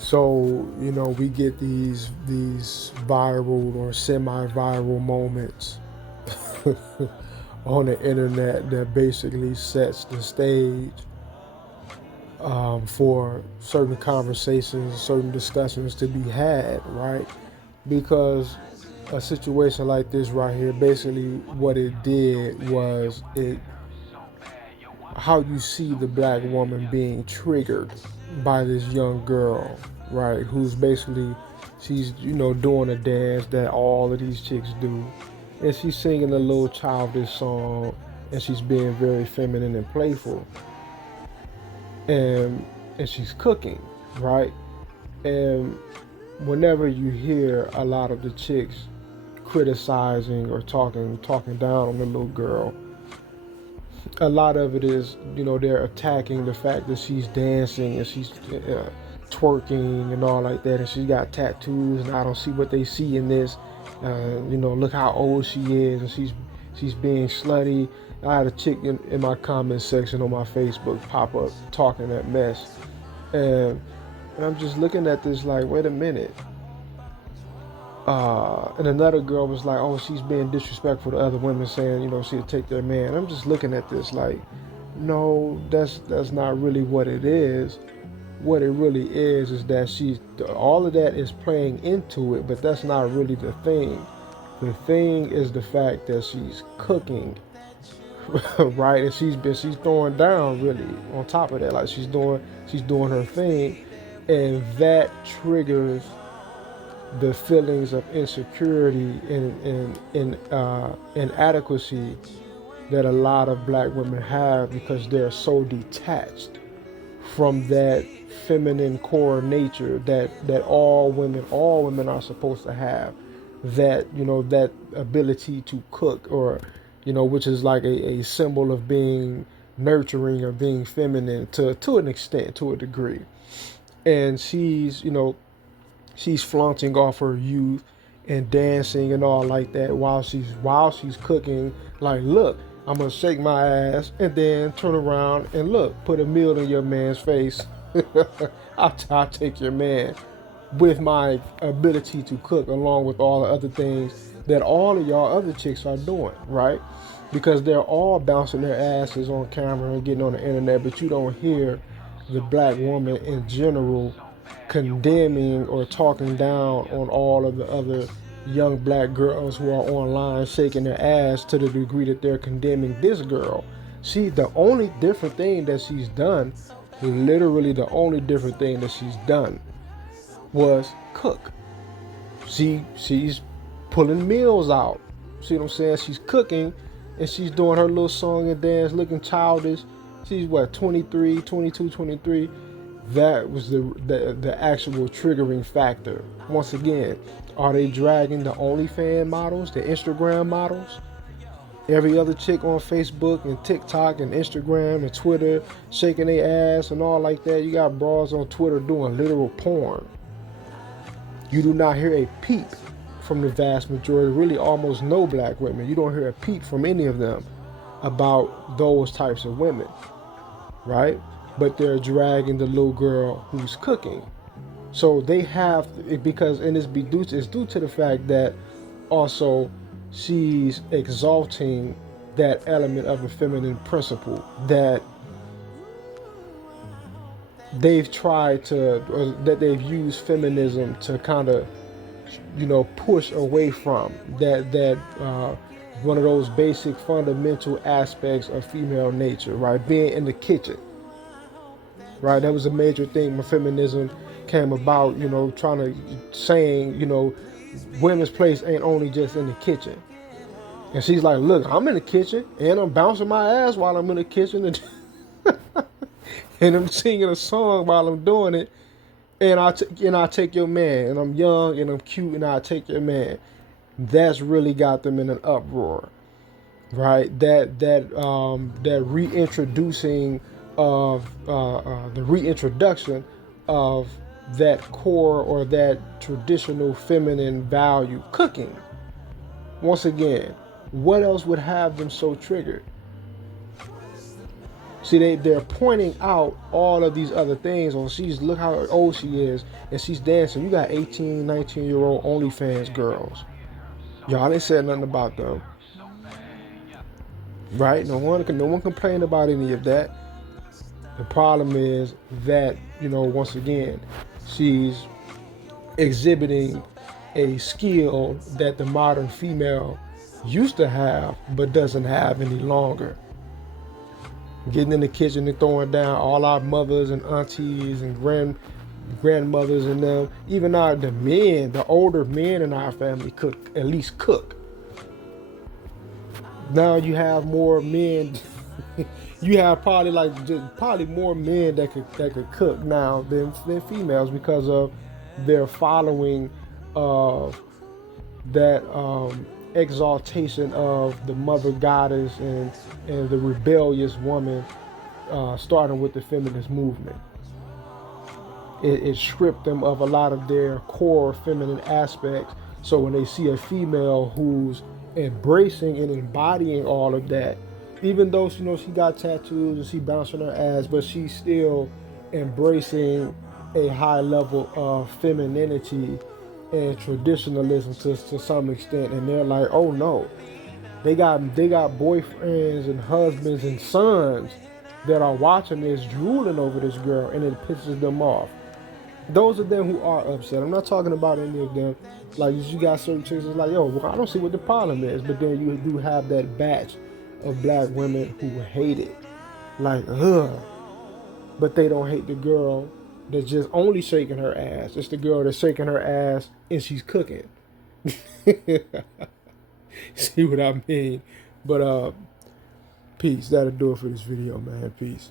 So, we get these viral or semi-viral moments on the internet that basically sets the stage for certain conversations, certain discussions to be had, right? Because a situation like this right here, basically what it did was it how you see the black woman being triggered by this young girl, right? Who's basically she's doing a dance that all of these chicks do, and she's singing a little childish song, and she's being very feminine and playful, and she's cooking, right? And whenever you hear a lot of the chicks criticizing or talking down on the little girl, a lot of it is they're attacking the fact that she's dancing and she's twerking and all like that, and she's got tattoos, and I don't see what they see in this. Look how old she is, and she's being slutty. I had a chick in my comment section on my Facebook pop up talking that mess, and I'm just looking at this like, wait a minute. And another girl was like, "Oh, she's being disrespectful to other women, saying, she'll take their man." I'm just looking at this like, no, that's not really what it is. What it really is that she's all of that is playing into it, but that's not really the thing. The thing is the fact that she's cooking, right? And she's throwing down really on top of that, like she's doing her thing, and that triggers the feelings of insecurity and inadequacy that a lot of black women have because they're so detached from that feminine core nature that all women are supposed to have, that that ability to cook, or which is like a symbol of being nurturing or being feminine to an extent, to a degree. And she's flaunting off her youth and dancing and all like that while she's cooking. Like, look, I'm gonna shake my ass and then turn around and look, put a meal in your man's face. I'll take your man with my ability to cook, along with all the other things that all of y'all other chicks are doing, right? Because they're all bouncing their asses on camera and getting on the internet, but you don't hear the black woman in general condemning or talking down on all of the other young black girls who are online shaking their ass to the degree that they're condemning this girl. The only different thing that she's done, literally the only different thing that she's done, was cook. She's pulling meals out. See what I'm saying? She's cooking and she's doing her little song and dance, looking childish. She's what, 23, 22, 23. That was the actual triggering factor. Once again, are they dragging the OnlyFans models, the Instagram models? Every other chick on Facebook and TikTok and Instagram and Twitter shaking their ass and all like that. You got bras on Twitter doing literal porn. You do not hear a peep from the vast majority, really almost no black women. You don't hear a peep from any of them about those types of women, right? But they're dragging the little girl who's cooking. So they have, because, and it's due to the fact that also she's exalting that element of the feminine principle that they've tried to, or that they've used feminism to kind of, push away from one of those basic fundamental aspects of female nature, right? Being in the kitchen, right? That was a major thing when feminism came about, trying to saying, women's place ain't only just in the kitchen. And she's like, look, I'm in the kitchen and I'm bouncing my ass while I'm in the kitchen and I'm singing a song while I'm doing it. And I take your man, and I'm young and I'm cute, and I take your man. That's really got them in an uproar, right? That reintroducing of the reintroduction of that core or that traditional feminine value, cooking. Once again, what else would have them so triggered? See, they're pointing out all of these other things. On she's look how old she is, and she's dancing. You got 18, 19-year-old OnlyFans girls. Y'all ain't said nothing about them, right? No one complained about any of that. The problem is that, once again, she's exhibiting a skill that the modern female used to have but doesn't have any longer. Getting in the kitchen and throwing down all our mothers and aunties and grandmothers and them. Even the men, the older men in our family cook, at least cook. Now you have more men. You have probably more men that could cook now than females because of their following of that exaltation of the mother goddess and the rebellious woman, starting with the feminist movement. It stripped them of a lot of their core feminine aspects. So when they see a female who's embracing and embodying all of that, even though she got tattoos and she bouncing her ass, but she's still embracing a high level of femininity and traditionalism to some extent, and they're like, oh no, they got boyfriends and husbands and sons that are watching this, drooling over this girl, and it pisses them off. Those of them who are upset. I'm not talking about any of them. Like, you got certain chicks that's like, yo, well, I don't see what the problem is. But then you do have that batch of black women who hate it. Like, ugh. But they don't hate the girl that's just only shaking her ass. It's the girl that's shaking her ass and she's cooking. See what I mean? But peace. That'll do it for this video, man. Peace.